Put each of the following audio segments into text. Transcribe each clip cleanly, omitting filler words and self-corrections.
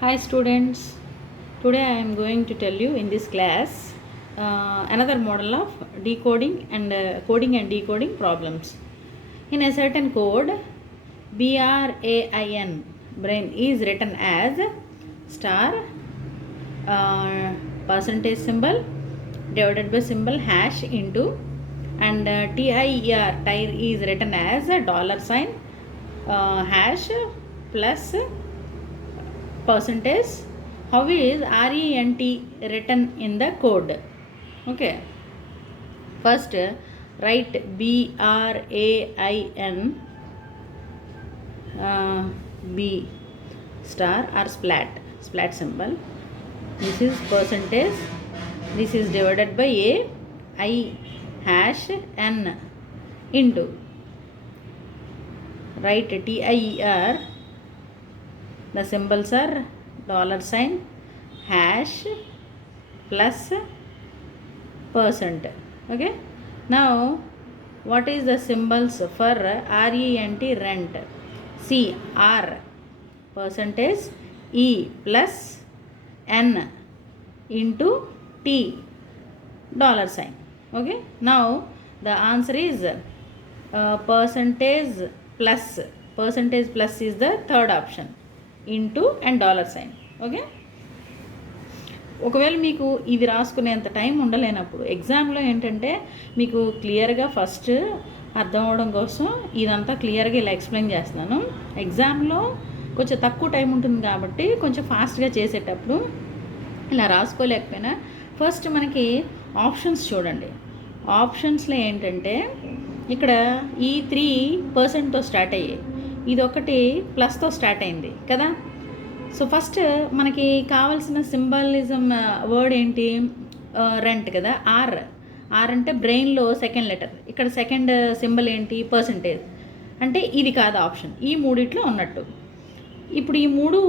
Hi students, today I am going to tell you in this class another model of decoding and coding and decoding problems. In a certain code, BRAIN, brain, is written as star percentage symbol divided by symbol hash into, and TIER, tire, is written as a dollar sign hash plus percentage. How is RENT written in the code? Okay, first write BRAIN B star or splat symbol. This is percentage, this is divided by I hash N into, write TIER, the symbols are dollar sign hash plus percent. Okay, now what is the symbols for RENT, rent? C, R percentage, E plus N into T dollar sign. Okay, now the answer is percentage plus is the third option, into and dollar sign. Okay, ఒకవేళ మీకు ఇది రాసుకునేంత టైం ఉండలేనప్పుడు ఎగ్జామ్లో ఏంటంటే మీకు క్లియర్గా ఫస్ట్ అర్థం అవడం కోసం ఇదంతా క్లియర్గా ఇలా ఎక్స్ప్లెయిన్ చేస్తున్నాను. ఎగ్జామ్లో కొంచెం తక్కువ టైం ఉంటుంది కాబట్టి కొంచెం ఫాస్ట్గా చేసేటప్పుడు ఇలా రాసుకోలేకపోయినా ఫస్ట్ మనకి ఆప్షన్స్ చూడండి. ఆప్షన్స్లో ఏంటంటే ఇక్కడ ఈ 3% స్టార్ట్ అయ్యాయి, ఇది ఒకటి ప్లస్తో స్టార్ట్ అయింది కదా. సో ఫస్ట్ మనకి కావాల్సిన సింబాలిజం వర్డ్ ఏంటి? రెంట్ కదా. ఆర్ అంటే బ్రెయిన్లో సెకండ్ లెటర్, ఇక్కడ సెకండ్ సింబల్ ఏంటి? పర్సంటేజ్. అంటే ఇది కాదు ఆప్షన్, ఈ మూడిట్లో ఉన్నట్టు. ఇప్పుడు ఈ మూడు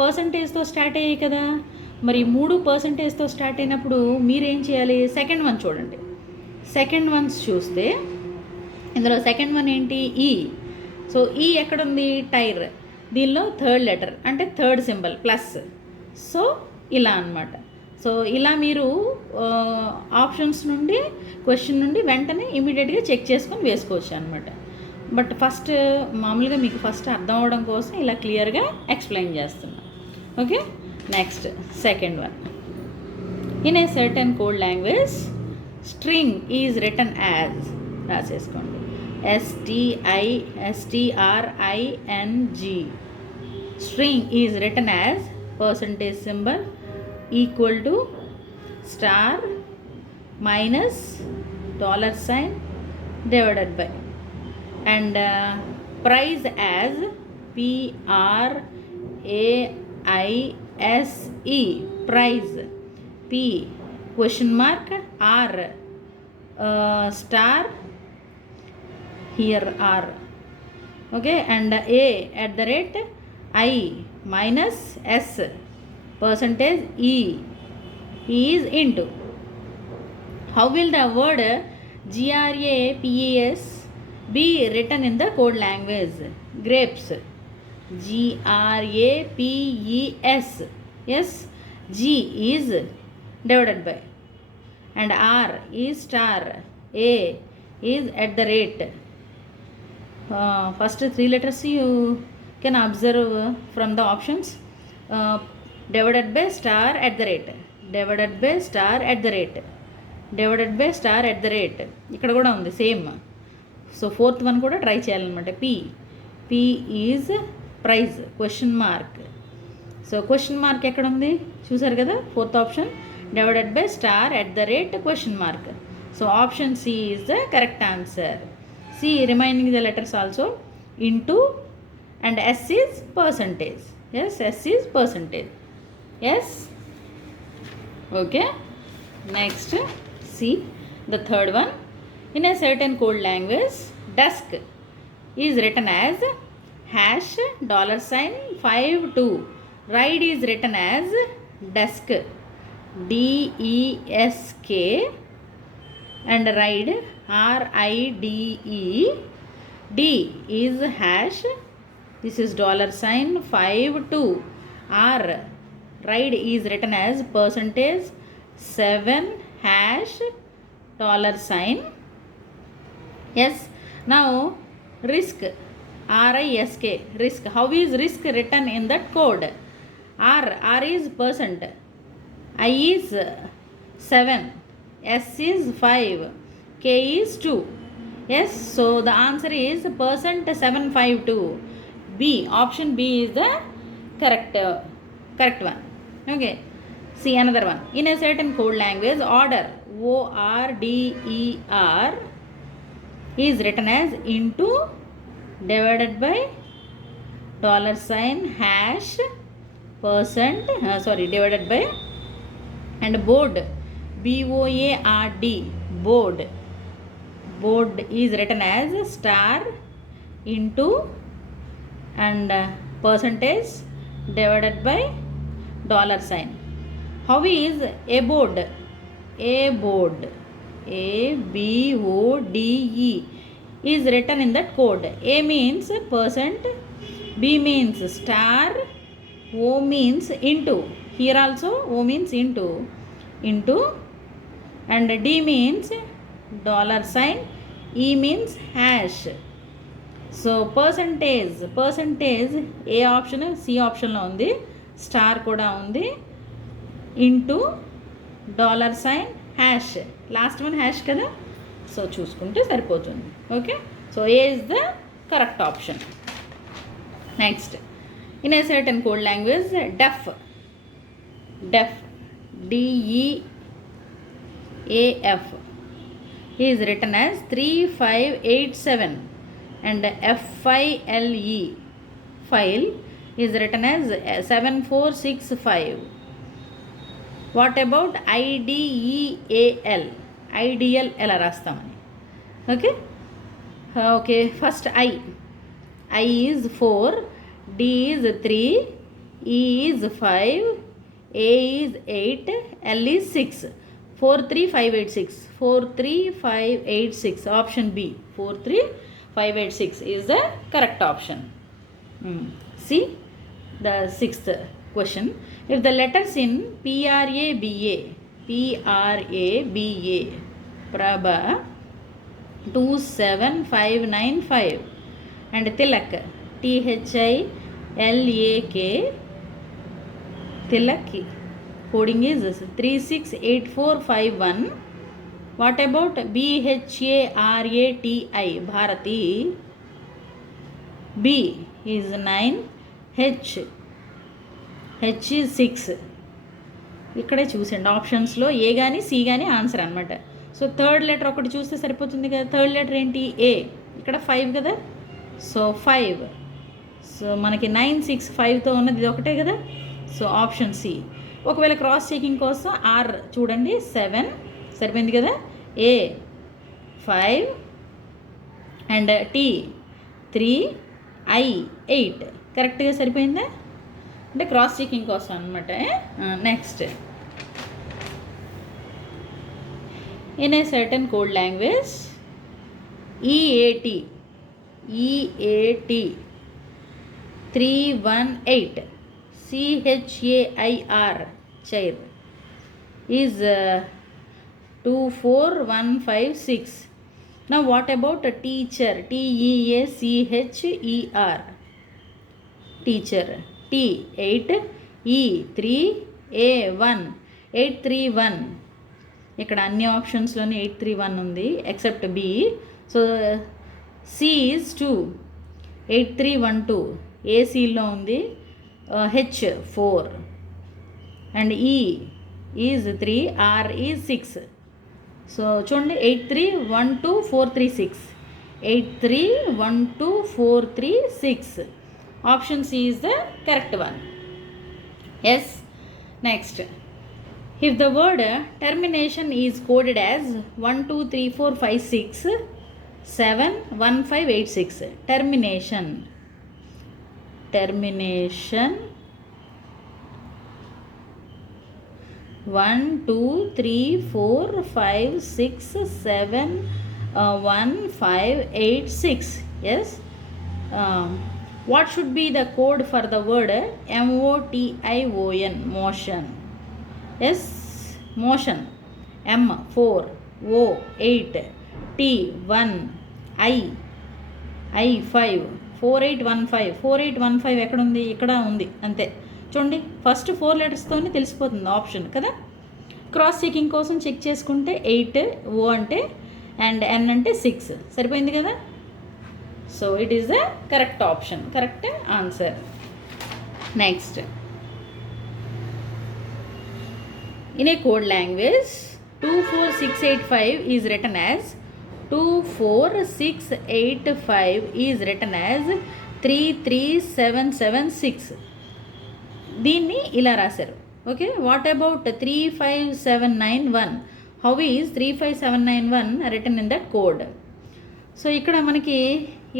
పర్సంటేజ్తో స్టార్ట్ అయ్యాయి కదా, మరి 3% స్టార్ట్ అయినప్పుడు మీరేం చేయాలి? సెకండ్ వన్ చూడండి. సెకండ్ వన్స్ చూస్తే ఇందులో సెకండ్ వన్ ఏంటి? ఈ. సో ఈ ఎక్కడుంది? టైర్. దీనిలో థర్డ్ లెటర్ అంటే థర్డ్ సింబల్ ప్లస్. సో ఇలా అనమాట. సో ఇలా మీరు ఆప్షన్స్ నుండి క్వశ్చన్ నుండి వెంటనే ఇమీడియట్గా చెక్ చేసుకొని వేసుకోవచ్చు అనమాట. బట్ ఫస్ట్ మామూలుగా మీకు ఫస్ట్ అర్థం అవడం కోసం ఇలా క్లియర్గా ఎక్స్ప్లెయిన్ చేస్తున్నాను. Okay, next second one. In a certain code language string is written as, రాసేసుకోండి, STRING. String is written as percentage symbol equal to star minus dollar sign divided by, and price as PRAISE, price. P question mark R star, here R. Okay, and A at the rate I minus S percentage E is into. How will the word GRAPES be written in the code language? Grapes. GRAPES. Yes, G is divided by, and R is star, A is at the rate. First 3 letters you can observe from the options. Divided by star at the rate, divided by star at the rate, divided by star at the rate. ఇక్కడ కూడా ఉంది same. So fourth one కూడా try చేయాలన్నమాట. P is price, question mark. So question mark ఎక్కడ ఉంది చూసారు కదా, fourth option, divided by star at the rate question mark. So option C is the correct answer. C remaining the letters also into, and S is percentage. Yes, S is percentage. Yes. Okay, next see the third one. In a certain code language dusk is written as hash dollar sign 52. Ride is written as dusk, DESK, and ride RIDE. D is hash, this is dollar sign 52. R, ride is written as percentage 7 hash dollar sign. Yes. Now risk, RISK, risk. How is risk written in that code? R is percent, I is 7, S is 5, K is 2. Yes, so the answer is percent 752. B, option B is the correct one. Okay, see another one. In a certain code language, order, ORDER, is written as into divided by dollar sign hash percent divided by, and board, BOARD, board is written as star into and percentage divided by dollar sign. How is a board? ABODE is written in that code. A means percent, B means star, O means into. Here also O means into, and D means dollar sign, E means hash. So percentage A option, C option lo undi, star kuda undi, into dollar sign hash. Last one hash kada, so చూసుకుంటే సరిపోతుంది. Okay, so A is the correct option. Next, in a certain code language, DEF, DEAF is written as 3587, and file is written as 7465. What about IDEAL? Ideal ఎలా రాస్తామని? Okay, first I is 4, D is 3, E is 5, A is 8, L is 6. 43586. Option B, 43586 is the correct option. See the sixth question. If the letters in PRABA, Prabha 27595, and Tilak, THILAK, Tilak, coding is 368451. What about BHARATI, Bharati? B is 9, H is 6. ఇక్కడే చూసండి ఆప్షన్స్లో ఏ కానీ సి కానీ ఆన్సర్ అనమాట. So third letter ఒకటి చూస్తే సరిపోతుంది కదా. థర్డ్ లెటర్ ఏంటి? ఏ. ఇక్కడ 5 కదా, సో 5. సో మనకి 9, 6, 5తో ఉన్నది ఇది ఒకటే కదా, సో ఆప్షన్ సి. ఒకవేళ క్రాస్ చెకింగ్ కోసం ఆర్ చూడండి, 7 సరిపోయింది కదా, ఏ 5, అండ్ టీ 3, ఐ 8 కరెక్ట్గా సరిపోయిందా? అంటే క్రాస్ చెకింగ్ కోసం అనమాట. Next, in a certain code language, EAT 318, CHAIR chair is 24156. Now what about a teacher? TEACHER, teacher. T 8, E 3, A 1, 831. ఇక్కడ అన్ని ఆప్షన్స్లోనే 831 ఉంది except B. So C is 2, 8312 ఏసీలో ఉంది. H 4, and E is 3, R is 6. So చూడండి, 8312436, 8312436. Option C is the correct one. Yes. Next, if the word termination is coded as 1 2 3 4 5 6 7 1 5 8 6, termination 1 2 3 4 5 6 7 1 5 8 6. Yes. What should be the code for the word MOTION, motion? Yes, motion. M 4, O 8, T 1, I 5, 4815. 4815 ఎక్కడ ఉంది? ఇక్కడ ఉంది అంతే. చూడండి, ఫస్ట్ 4 లెటర్స్తోనే తెలిసిపోతుంది ఆప్షన్ కదా. క్రాస్ చెకింగ్ కోసం చెక్ చేసుకుంటే 8 O అంటే అండ్ N అంటే 6 సరిపోయింది కదా. So it is the correct option, correct answer. Next, in a code language 24685 is written as 24685 is written as 33776. దీన్ని ఇలా రాశారు. Okay, what about 35791? How is 35791 return in the code? So ఇక్కడ మనకి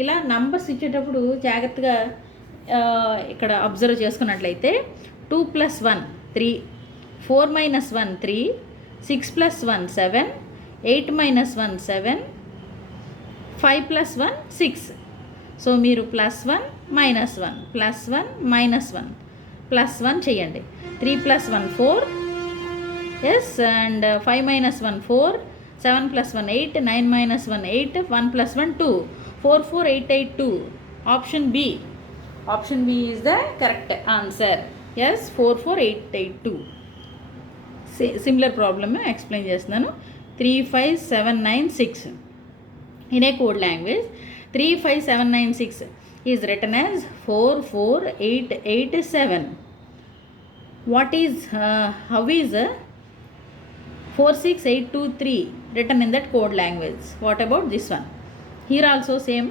ఇలా నంబర్స్ ఇచ్చేటప్పుడు జాగ్రత్తగా ఇక్కడ అబ్జర్వ్ చేసుకున్నట్లయితే 2 + 1 3, 4 - 1 3, 6 + 1 7, 8 - 1 7, 5 + 1 6. సో మీరు +1 -1 +1 -1 +1 చేయండి. 3 + 1 4, yes, and 5 - 1 4, 7 + 1 8, 9 - 1 8, 1 + 1 2, 4 4 8 8 2. Option B, option B is the correct answer. Yes, 4 4 8 8 2. Similar problem explain చేస్తున్నాను. 35796 in a code language 35796 is return as 44887. What is how is 46823 written in that code language? What about this one? Here also same,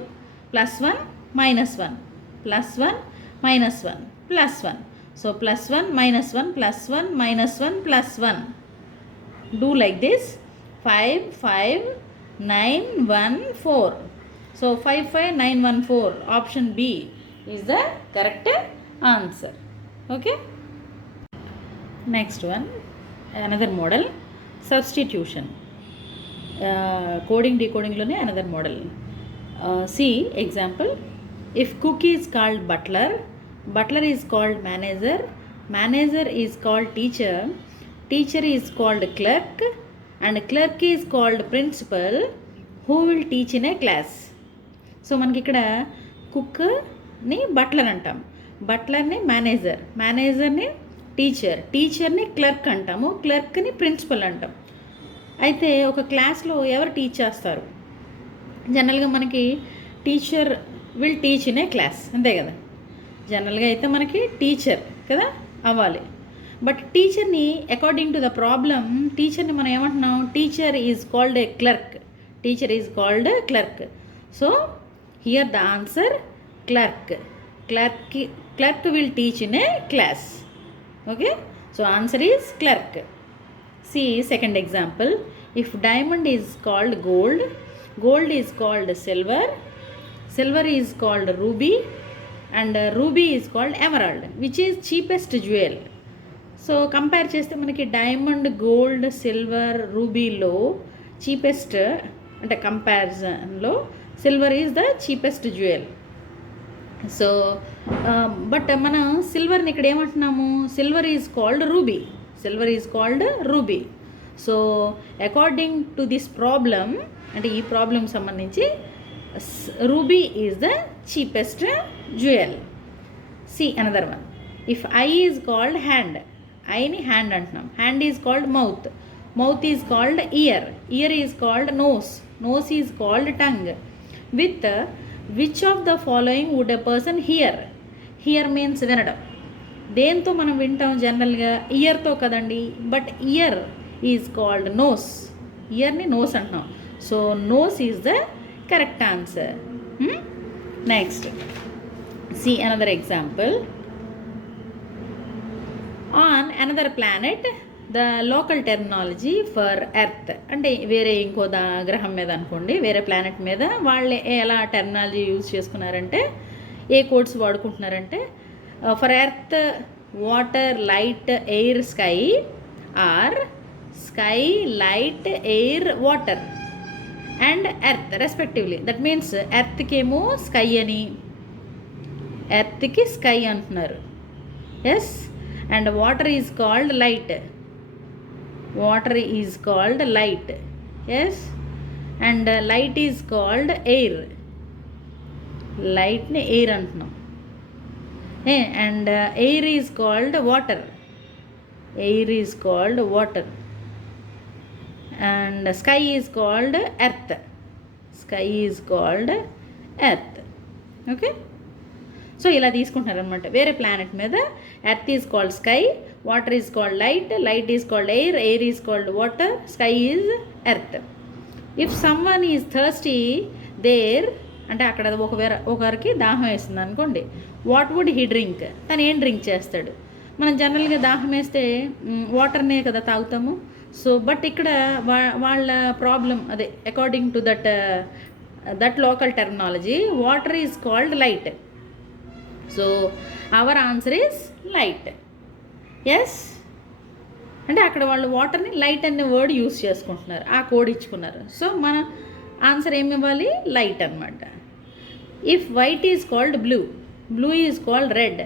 +1 -1 +1 -1 +1. So +1 -1 +1 -1 +1. Do like this. 5 5 9 1 4. So 5 5 9 1 4. Option B is the correct answer. Okay. Next one, another model, substitution. Coding decoding lone another model. See example. If cook is called butler, butler is called manager, manager is called teacher, teacher is called clerk, and clerk is called principal. Who will teach in a class? So మనకి ఇక్కడ కుక్ని బట్లర్ అంటాం, బట్లర్ని మేనేజర్, మేనేజర్ని టీచర్, టీచర్ని క్లర్క్ అంటాము, క్లర్క్ని ప్రిన్సిపల్ అంటాం. అయితే ఒక క్లాస్లో ఎవరు టీచ్ చేస్తారు? జనరల్గా మనకి teacher will teach in a class, అంతే కదా. జనరల్గా అయితే మనకి టీచర్ కదా అవ్వాలి. బట్ టీచర్ని అకార్డింగ్ టు ద ప్రాబ్లమ్, టీచర్ని మనం ఏమంటున్నాం? Teacher is called a clerk, teacher is called clerk. So here the answer clerk. Clerk will teach in a class. Okay, so answer is clerk. See second example. If diamond is called gold, gold is called silver, silver is called ruby, and ruby is called emerald. Which is cheapest jewel? So compare చేస్తే మనకి diamond, gold, silver, రూబీలో cheapest అంటే కంపారిజన్లో silver is the cheapest jewel. So but మనం సిల్వర్ని ఇక్కడ ఏమంటున్నాము? Silver is called ruby, silver is called ruby. So according to this problem, అంటే ఈ ప్రాబ్లం సంబంధించి ruby is the cheapest jewel. See another one. If eye is called hand, ఐని hand అంటున్నాం, hand is called mouth, mouth is called ear, ear is called nose, nose is called tongue. With which of the following would a person hear? Hear means వినడం. దేంతో మనం వింటాం? జనరల్గా ఇయర్తో కదండి. But ear is called nose, ఇయర్ని nose అంటున్నాం. So nose is the correct answer. Next, see another example. On another planet the local terminology for earth, అంటే వేరే ఇంకో గ్రహం మీద అనుకోండి, వేరే ప్లానెట్ మీద వాళ్ళు ఎలా టెర్మినాలజీ యూజ్ చేసుకున్నారంటే, ఏ కోడ్స్ వాడుకుంటున్నారంటే, for earth water, light, air, sky, or sky, light, air, water and earth respectively. That means ఎర్త్కేమో స్కై అని, ఎర్త్కి స్కై అంటున్నారు. Yes. And water is called light. Water is called light. Yes. And light is called air. లైట్ని air అంటున్నాం. And air is called water. Air is called water. And sky is called earth. Sky is called earth. Okay. So ఇలా తీసుకుంటున్నారనమాట. వేరే planet మీద earth is called sky, water is called light, light is called air, air is called water, sky is earth. If someone is thirsty there, అంటే అక్కడ ఒకరికి దాహం వేస్తుంది అనుకోండి, వాట్ వుడ్ హీ డ్రింక్? తను ఏం డ్రింక్ చేస్తాడు? మనం జనరల్గా దాహం వేస్తే వాటర్నే కదా తాగుతాము. సో బట్ ఇక్కడ వాళ్ళ ప్రాబ్లం అదే, according to that local terminology, water is called light. So our answer is light. Yes. అంటే అక్కడ వాళ్ళు వాటర్ని లైట్ అనే వర్డ్ యూస్ చేసుకుంటున్నారు, ఆ కోడ్ ఇచ్చుకున్నారు. సో మన ఆన్సర్ ఏమి ఇవ్వాలి? లైట్ అనమాట. If white is called blue, blue is called red,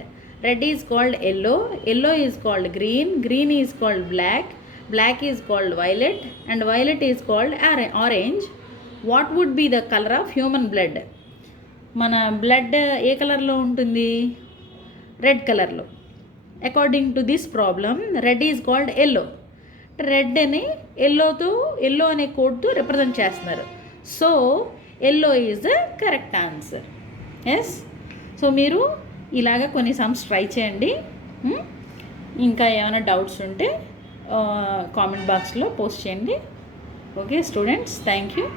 red is called yellow, yellow is called green, green is called black, black is called violet, and violet is called orange. What would be the colour of human blood? మన blood ఏ కలర్లో ఉంటుంది? Red కలర్లో. According to this problem red is called yellow. రెడ్ని yellow అనే కోడ్తో రిప్రజెంట్ చేస్తున్నారు. So yellow is the correct answer. Yes. So మీరు ఇలాగ కొన్ని సమ్స్ ట్రై చేయండి. ఇంకా ఏమైనా డౌట్స్ ఉంటే కామెంట్ బాక్స్లో పోస్ట్ చేయండి. Okay students, thank you.